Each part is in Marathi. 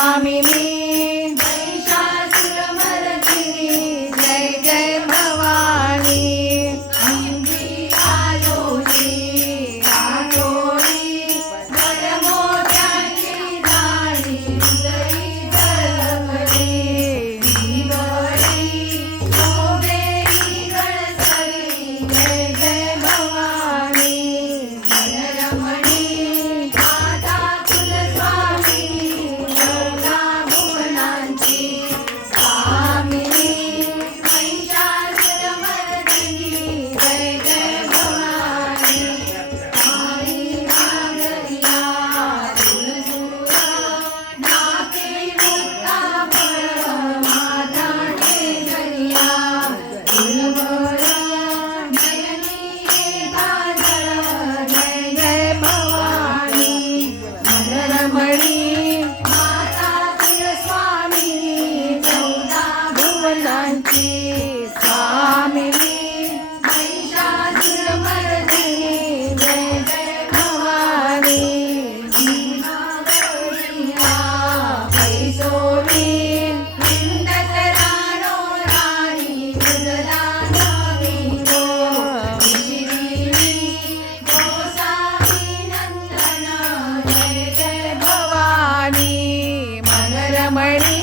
स्वामिनी महिषासुरमर्दिनी जय जय भवानी आलोची मोत्याची झाडी हृदयी झळकली दिवाळी शोभेरी गळसरी जय जय भवानी मनरमणी माता कुलस्वामिनी चौदा भुवनांची स्वामिनी महिषासुरमर्दिनी जय जय भवानी काळी नागरिया तुळजुरा नाके मुक्ता फळ माता केशरिया फुलवर नयनी काजळ जय जय भवानी मनरमणी माता कुलस्वामिनी चौदा भुवनांची स्वामिनी महिषासुरमर्दिनी जय जय भवानी भीमावरिया कैसोरी हिंदत राणो राणी दुर्गा नवी गो शिरीनी गोसावी नंदन जय जय भवानी मनरमणी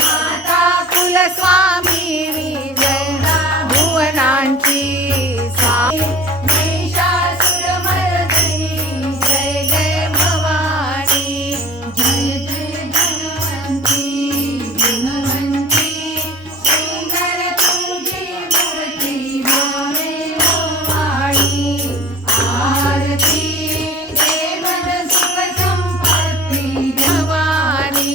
माता कुलस्वामिनी जय भुवनांची महिषासुरमर्दिनी जय जय भवानी जय जय धनवंती गुणवंती सुंदर तुझी मूर्ती भावे ओवाळी आरती देवन सुख संपत्ती भवानी